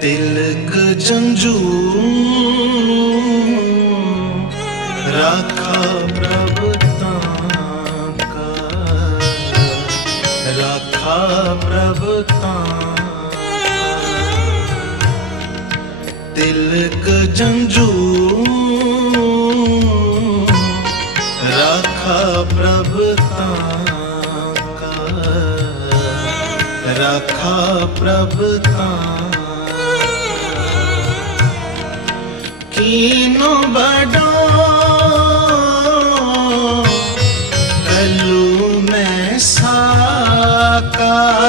ਤਿਲਕ ਜੰਜੂ ਰਾਖਾ ਪ੍ਰਭ ਤਾਂਕਾ ਰਾਖਾ ਪ੍ਰਭ ਤਾਂਕਾ ਤਿਲਕ ਜੰਜੂ ਰਾਖਾ ਪ੍ਰਭ ਤਾਂਕਾ ਰਾਖਾ ਪ੍ਰਭ ਤਾਂਕਾ ਕੀਨੋ ਬਡੋ ਕਲੂ ਮੈਂ ਸਾਕਾ